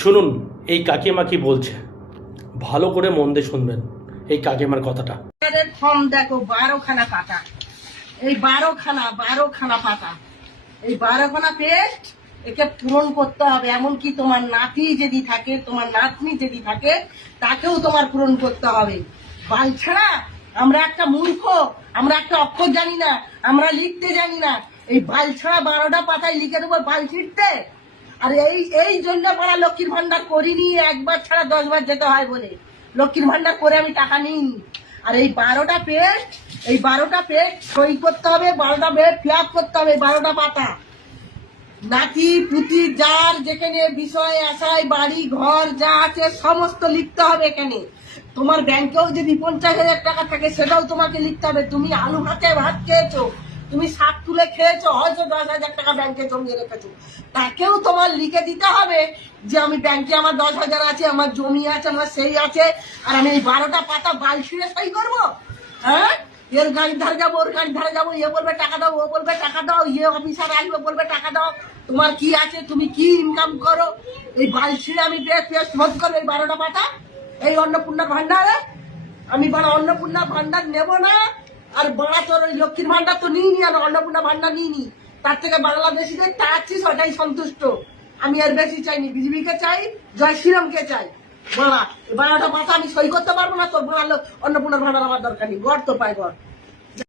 শুনুন এই কাকিমা কি বলছে, ভালো করে মন দিয়ে শুনবেন এই কাকিমার কথাটা। ফর্ম দেখো 12খানা পাতা, এই 12খানা পাতা, এই 12খানা পেস্ট একে পূরণ করতে হবে। এমনকি তোমার নাতি যদি থাকে, তোমার নাতনি যদি থাকে, তাকেও তোমার পূরণ করতে হবে। বাল ছাড়া আমরা একটা মূর্খ, আমরা একটা অক্ষর জানি না, আমরা লিখতে জানি না। এই বাল ছাড়া 12টা পাতায় লিখে দেবো বাল ছিঁড়তে। আর এই জন্য পাড়া লক্ষ্মীর ভান্ডার করিনি, একবার ছাড়া 10 বার যেতে হয় বলে লক্ষ্মীর ভান্ডার করে আমি টাকা নিইনি। আর এই 12টা পেস্ট সই করতে হবে, 12টা পেস্ট ফিল আপ করতে হবে, 12টা পাতা। নাতি পুতি যার যেখানে বিষয় আশায় বাড়ি ঘর যা আছে সমস্ত লিখতে হবে এখানে। তোমার ব্যাংকেও যদি 50,000 টাকা থাকে সেটাও তোমাকে লিখতে হবে। তুমি আলু ভাতে ভাত খেয়েছো, তুমি শাক তুলে খেয়েছো, হয়তো 10,000 টাকা ব্যাংকে জমিয়ে রেখেছো, তাকেও তোমার লিখে দিতে হবে যে আমি ব্যাংকে আমার 10,000 আছে, আমার জমি আছে, আমার সেই আছে, আর আমি এই 12টা পাতা বাল ছিঁড়ে সই করবো? হ্যাঁ, এর গাড়ির ধারে যাবো, ওর গাড়ির ধারে যাবো, ইয়ে বলবে টাকা দাও, ও বলবে টাকা দাও, ইয়ে অফিসার আসবে বলবে টাকা দাও। তোমার কি আছে, তুমি কি ইনকাম করো? এই বাল ছিঁড়ে আমি পেস্ট ভোট করবো এই 12টা পাতা এই অন্নপূর্ণা ভান্ডারে? আমি বড় অন্নপূর্ণা ভান্ডার নেব না। আর বড়া তোর ওই লক্ষ্মীর ভান্ডার তো নিইনি, আর অন্নপূর্ণা ভান্ডার নিইনি। তার থেকে বাংলাদেশিদের চাচ্ছিস ওটাই সন্তুষ্ট। আমি এর বেশি চাইনি। বিজেপিকে চাই, জয় শ্রীরামকে চাই। বড়া 12টা পাতা আমি সই করতে পারবো না। তোর বড়া অন্নপূর্ণার ভান্ডার আমার দরকার নেই। গড় তো পায় গড়।